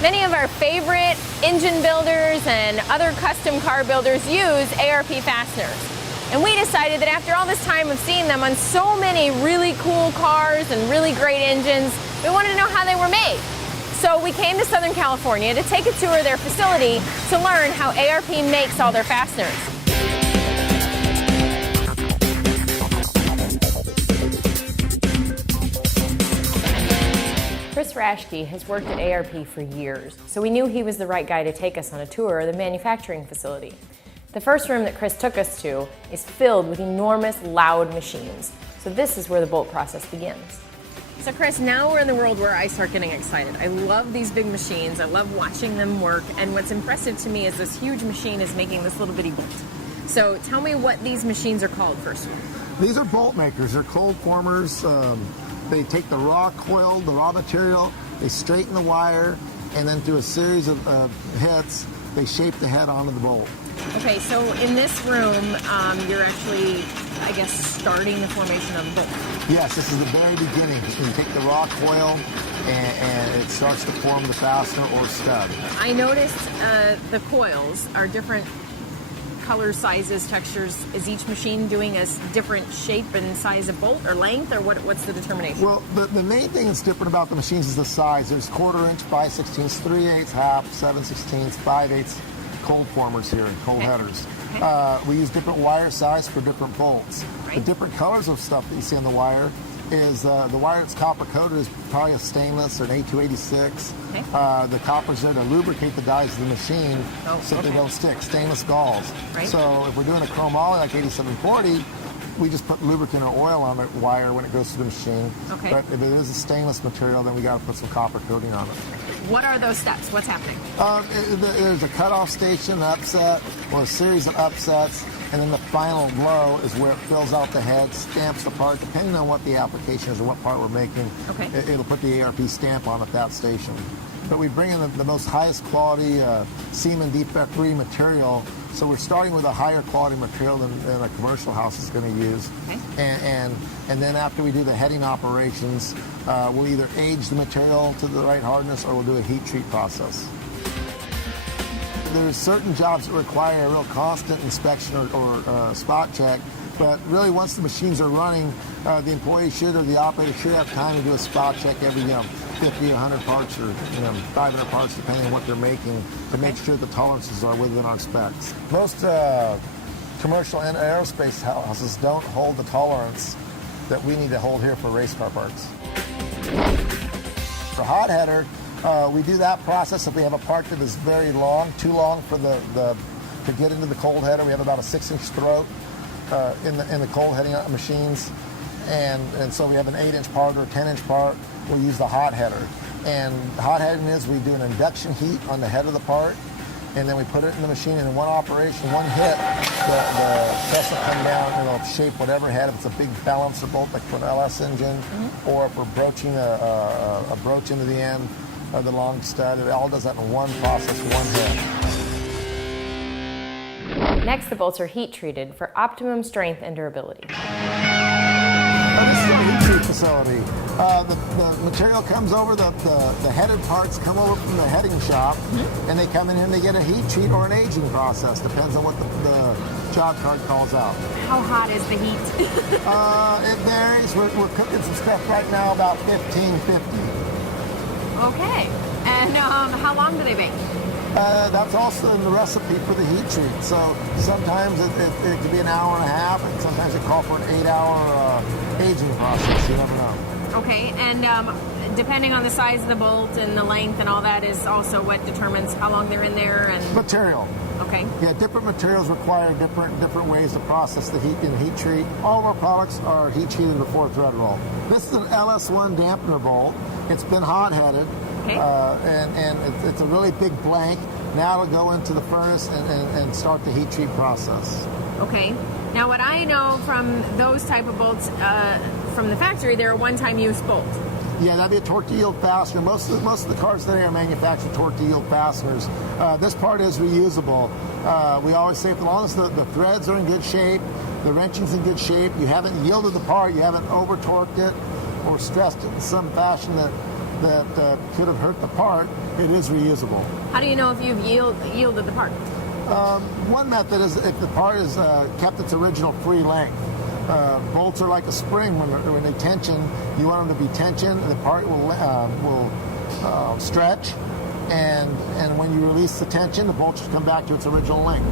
Many of our favorite engine builders and other custom car builders use ARP fasteners. And we decided that after all this time of seeing them on so many really cool cars and really great engines, we wanted to know how they were made. So we came to Southern California to take a tour of their facility to learn how ARP makes all their fasteners. Chris Raschke has worked at ARP for years, so we knew he was the right guy to take us on a tour of the manufacturing facility. The first room that Chris took us to is filled with enormous, loud machines. So this is where the bolt process begins. So Chris, now we're in the world where I start getting excited. I love these big machines. I love watching them work. And what's impressive to me is this huge machine is making this little bitty bolt. So tell me what these machines are called first of all. These are bolt makers. They're cold formers. They take the raw coil, the raw material, they straighten the wire, and then through a series of heads, they shape the head onto the bolt. Okay, so in this room, you're actually, I guess, starting the formation of the bolt. Yes, this is the very beginning. You take the raw coil, and it starts to form the fastener or stud. I noticed the coils are different colors, sizes, textures. Is each machine doing a different shape and size of bolt or length, or what's the determination? Well, the main thing that's different about the machines is the size. There's 1/4 inch, 5/16, 3/8, half, 7/16, 5/8 cold formers here, cold headers. Okay. We use different wire size for different bolts. Right. The different colors of stuff that you see on the wire is the wire that's copper coated is probably a stainless or an A286. Okay. The copper's there to lubricate the dies of the machine so they don't stick. Stainless galls. Right. So if we're doing a chromoly like 8740, we just put lubricant or oil on the wire when it goes through the machine. Okay. But if it is a stainless material, then we got to put some copper coating on it. What are those steps? What's happening? There's a cutoff station, an upset, or a series of upsets, and then the final blow is where it fills out the head, stamps the part, depending on what the application is or what part we're making. Okay. It'll put the ARP stamp on at that station. But we bring in the most highest quality seam defect-free material, so we're starting with a higher quality material than a commercial house is going to use. Okay. And then after we do the heading operations, we'll either age the material to the right hardness or we'll do a heat treat process. There's certain jobs that require a real constant inspection or spot check, but really once the machines are running, the employee should or the operator should have time to do a spot check every 50 or 100 parts or 500 parts depending on what they're making to make sure the tolerances are within our specs. Most commercial and aerospace houses don't hold the tolerance that we need to hold here for race car parts. For hot header, we do that process if we have a part that is very long, too long for to get into the cold header. We have about a 6-inch throat in the cold heading machines, and so we have an 8-inch part or a 10-inch part. We'll use the hot header, and hot heading is we do an induction heat on the head of the part, and then we put it in the machine, and in one operation, one hit, the press will come down and it'll shape whatever head. If it's a big balancer bolt like for an LS engine, or if we're broaching a broach into the end of the long stud, it all does that in one process, one hit. Next, the bolts are heat treated for optimum strength and durability. This is a heat treat facility. The material comes over, the headed parts come over from the heading shop, and they come in here and they get a heat treat or an aging process. Depends on what the job card calls out. How hot is the heat? It varies. We're cooking some stuff right now about 1550. Okay. And how long do they bake? That's also in the recipe for the heat treat. So sometimes it could be an hour and a half, and sometimes it calls for an 8-hour aging process. You never know. Okay, and depending on the size of the bolt and the length and all that is also what determines how long they're in there and material. Okay. Yeah, different materials require different ways to process the heat in heat treat. All of our products are heat treated before thread roll. This is an LS1 dampener bolt. It's been hot headed. Okay. And it's a really big blank. Now it'll go into the furnace and start the heat treat process. Okay. Now what I know from those type of bolts from the factory, they're a one-time use bolt. Yeah, that'd be a torque yield fastener. Most of the cars today are manufactured torque yield fasteners. This part is reusable. We always say, as long as the threads are in good shape, the wrenching's in good shape, you haven't yielded the part, you haven't over torqued it or stressed it in some fashion that that could have hurt the part, it is reusable. How do you know if you've yielded the part? One method is if the part is kept its original free length. Bolts are like a spring. When they tension, you want them to be tensioned. The part will stretch, and when you release the tension, the bolt should come back to its original length.